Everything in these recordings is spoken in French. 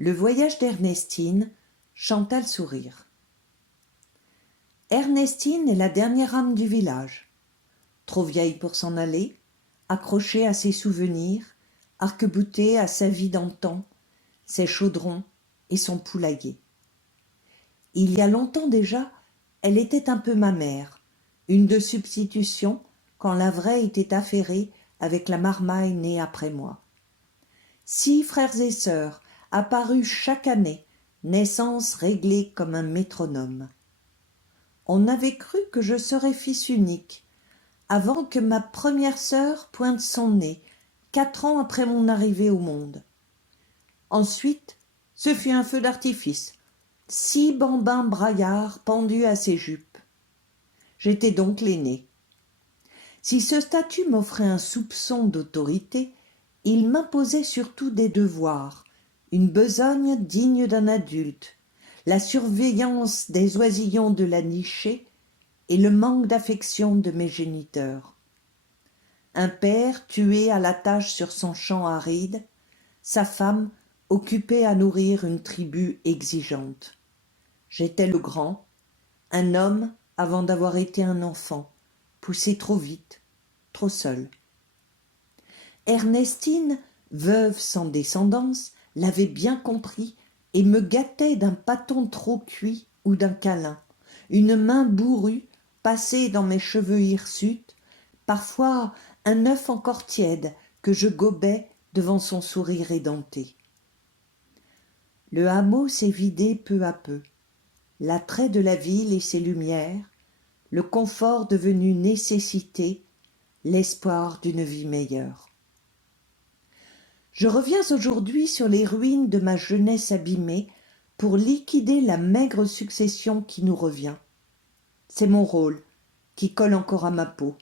Le voyage d'Ernestine, Chantal Sourire. Ernestine est la dernière âme du village. Trop vieille pour s'en aller, accrochée à ses souvenirs, arc-boutée à sa vie d'antan, ses chaudrons et son poulailler. Il y a longtemps déjà, elle était un peu ma mère, une de substitution quand la vraie était affairée avec la marmaille née après moi. 6 frères et sœurs, apparus chaque année, naissance réglée comme un métronome. On avait cru que je serais fils unique, avant que ma première sœur pointe son nez, 4 ans après mon arrivée au monde. Ensuite, ce fut un feu d'artifice, 6 bambins braillards pendus à ses jupes. J'étais donc l'aînée. Si ce statut m'offrait un soupçon d'autorité, il m'imposait surtout des devoirs, une besogne digne d'un adulte, la surveillance des oisillons de la nichée et le manque d'affection de mes géniteurs. Un père tué à la tâche sur son champ aride, sa femme occupée à nourrir une tribu exigeante. J'étais le grand, un homme avant d'avoir été un enfant, poussé trop vite, trop seul. Ernestine, veuve sans descendance, l'avait bien compris et me gâtait d'un pâton trop cuit ou d'un câlin, une main bourrue passée dans mes cheveux hirsutes, parfois un œuf encore tiède que je gobais devant son sourire édenté. Le hameau s'est vidé peu à peu. L'attrait de la ville et ses lumières, le confort devenu nécessité, l'espoir d'une vie meilleure. Je reviens aujourd'hui sur les ruines de ma jeunesse abîmée pour liquider la maigre succession qui nous revient. C'est mon rôle, qui colle encore à ma peau.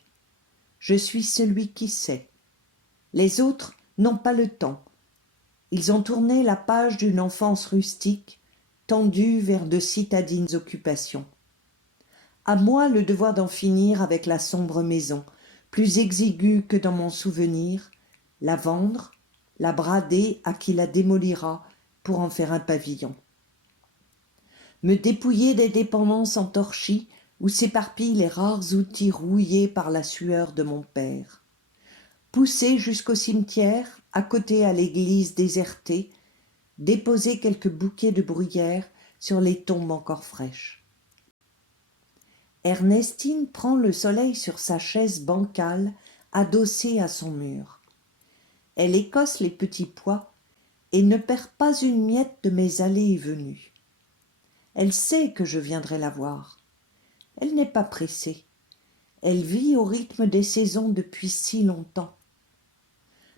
Je suis celui qui sait. Les autres n'ont pas le temps. Ils ont tourné la page d'une enfance rustique, tendue vers de citadines occupations. À moi le devoir d'en finir avec la sombre maison, plus exiguë que dans mon souvenir, la vendre, la brader à qui la démolira pour en faire un pavillon. Me dépouiller des dépendances entorchies où s'éparpillent les rares outils rouillés par la sueur de mon père. Pousser jusqu'au cimetière, accoter à l'église désertée, déposer quelques bouquets de bruyère sur les tombes encore fraîches. Ernestine prend le soleil sur sa chaise bancale, adossée à son mur. Elle écosse les petits pois et ne perd pas une miette de mes allées et venues. Elle sait que je viendrai la voir. Elle n'est pas pressée. Elle vit au rythme des saisons depuis si longtemps.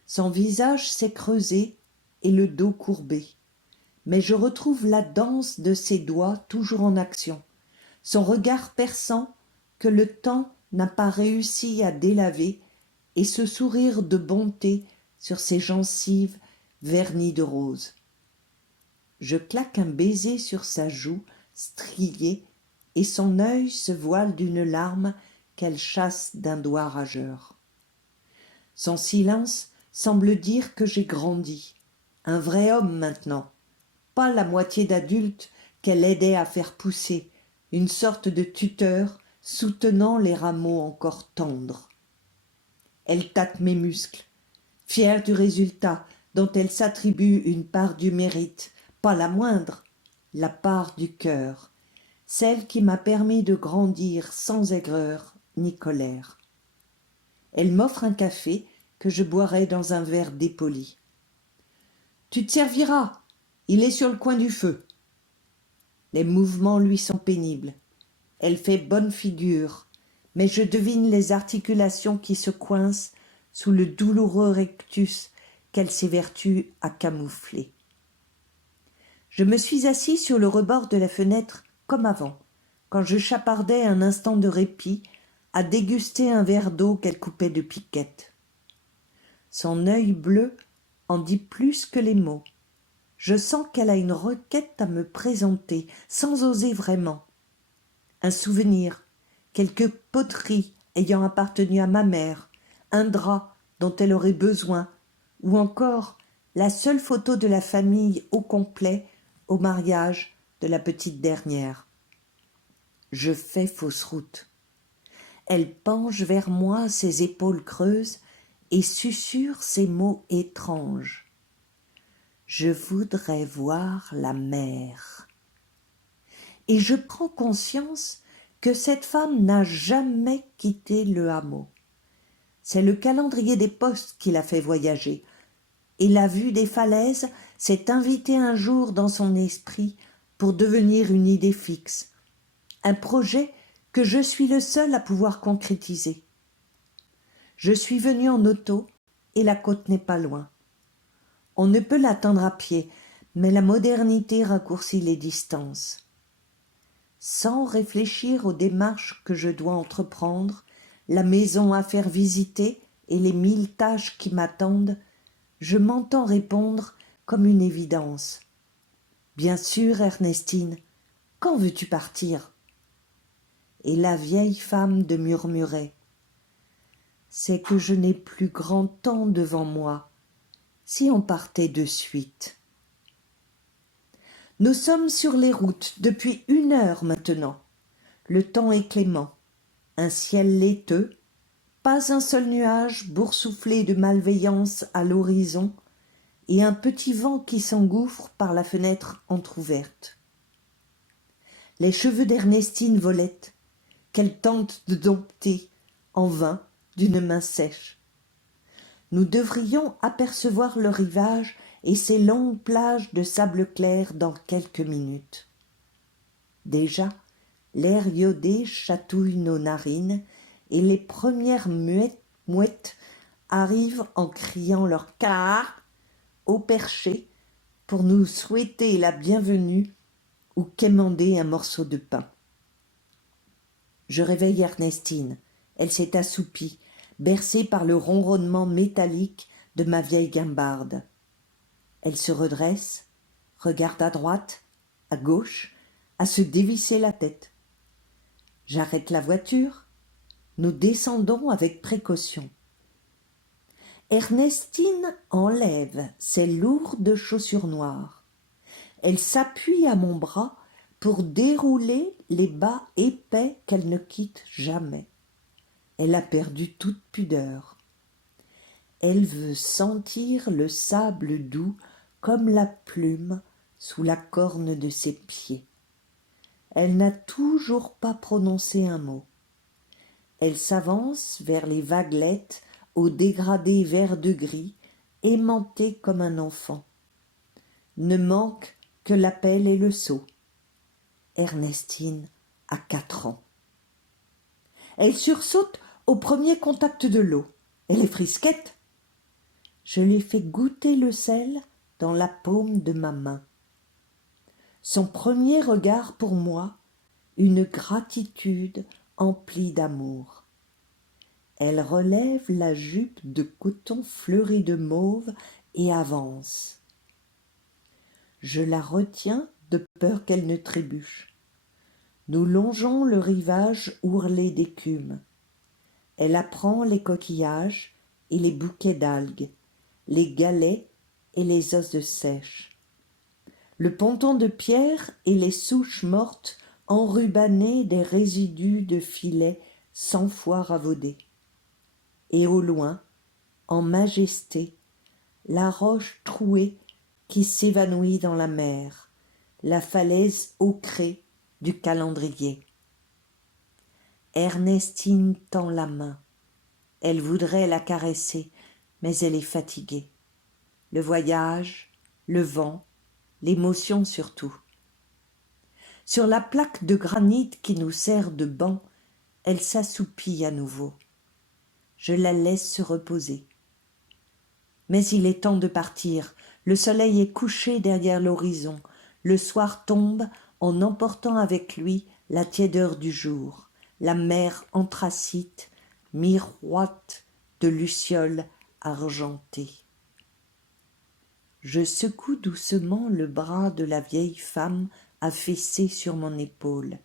Son visage s'est creusé et le dos courbé, mais je retrouve la danse de ses doigts toujours en action, son regard perçant que le temps n'a pas réussi à délaver et ce sourire de bonté sur ses gencives vernies de rose. Je claque un baiser sur sa joue striée et son œil se voile d'une larme qu'elle chasse d'un doigt rageur. Son silence semble dire que j'ai grandi, un vrai homme maintenant, pas la moitié d'adulte qu'elle aidait à faire pousser, une sorte de tuteur soutenant les rameaux encore tendres. Elle tâte mes muscles, fière du résultat dont elle s'attribue une part du mérite, pas la moindre, la part du cœur, celle qui m'a permis de grandir sans aigreur ni colère. Elle m'offre un café que je boirai dans un verre dépoli. « Tu te serviras, il est sur le coin du feu. » Les mouvements lui sont pénibles. Elle fait bonne figure, mais je devine les articulations qui se coincent sous le douloureux rectus qu'elle s'évertue à camoufler. Je me suis assis sur le rebord de la fenêtre comme avant, quand je chapardais un instant de répit à déguster un verre d'eau qu'elle coupait de piquettes. Son œil bleu en dit plus que les mots. Je sens qu'elle a une requête à me présenter, sans oser vraiment. Un souvenir, quelque poterie ayant appartenu à ma mère, un drap dont elle aurait besoin, ou encore la seule photo de la famille au complet au mariage de la petite dernière. Je fais fausse route. Elle penche vers moi ses épaules creuses et susurre ces mots étranges. Je voudrais voir la mer. Et je prends conscience que cette femme n'a jamais quitté le hameau. C'est le calendrier des postes qui l'a fait voyager, et la vue des falaises s'est invitée un jour dans son esprit pour devenir une idée fixe, un projet que je suis le seul à pouvoir concrétiser. Je suis venu en auto et la côte n'est pas loin. On ne peut l'atteindre à pied, mais la modernité raccourcit les distances. Sans réfléchir aux démarches que je dois entreprendre, la maison à faire visiter et les 1000 tâches qui m'attendent, je m'entends répondre comme une évidence. Bien sûr, Ernestine, quand veux-tu partir? Et la vieille femme de murmurer. C'est que je n'ai plus grand temps devant moi. Si on partait de suite. Nous sommes sur les routes depuis 1 heure maintenant. Le temps est clément. Un ciel laiteux, pas un seul nuage boursouflé de malveillance à l'horizon, et un petit vent qui s'engouffre par la fenêtre entr'ouverte. Les cheveux d'Ernestine volettent, qu'elle tente de dompter, en vain, d'une main sèche. Nous devrions apercevoir le rivage et ses longues plages de sable clair dans quelques minutes. Déjà, l'air iodé chatouille nos narines et les premières mouettes arrivent en criant leur car au perché pour nous souhaiter la bienvenue ou quémander un morceau de pain. Je réveille Ernestine. Elle s'est assoupie, bercée par le ronronnement métallique de ma vieille guimbarde. Elle se redresse, regarde à droite, à gauche, à se dévisser la tête. J'arrête la voiture. Nous descendons avec précaution. Ernestine enlève ses lourdes chaussures noires. Elle s'appuie à mon bras pour dérouler les bas épais qu'elle ne quitte jamais. Elle a perdu toute pudeur. Elle veut sentir le sable doux comme la plume sous la corne de ses pieds. Elle n'a toujours pas prononcé un mot. Elle s'avance vers les vaguelettes aux dégradés vert de gris, aimantée comme un enfant. Ne manque que la pelle et le seau. Ernestine a 4 ans. Elle sursaute au premier contact de l'eau. Elle est frisquette. Je lui fais goûter le sel dans la paume de ma main. Son premier regard pour moi, une gratitude emplie d'amour. Elle relève la jupe de coton fleurie de mauve et avance. Je la retiens de peur qu'elle ne trébuche. Nous longeons le rivage ourlé d'écume. Elle apprend les coquillages et les bouquets d'algues, les galets et les os de sèche. Le ponton de pierre et les souches mortes enrubannées des résidus de filets 100 fois ravaudés. Et au loin, en majesté, la roche trouée qui s'évanouit dans la mer, la falaise ocrée du calendrier. Ernestine tend la main. Elle voudrait la caresser, mais elle est fatiguée. Le voyage, le vent, l'émotion surtout. Sur la plaque de granit qui nous sert de banc, elle s'assoupit à nouveau. Je la laisse se reposer. Mais il est temps de partir. Le soleil est couché derrière l'horizon. Le soir tombe en emportant avec lui la tiédeur du jour. La mer anthracite, miroite de lucioles argentées. Je secoue doucement le bras de la vieille femme affaissée sur mon épaule.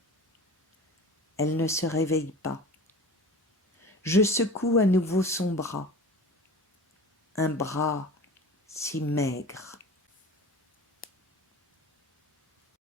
Elle ne se réveille pas. Je secoue à nouveau son bras. Un bras si maigre.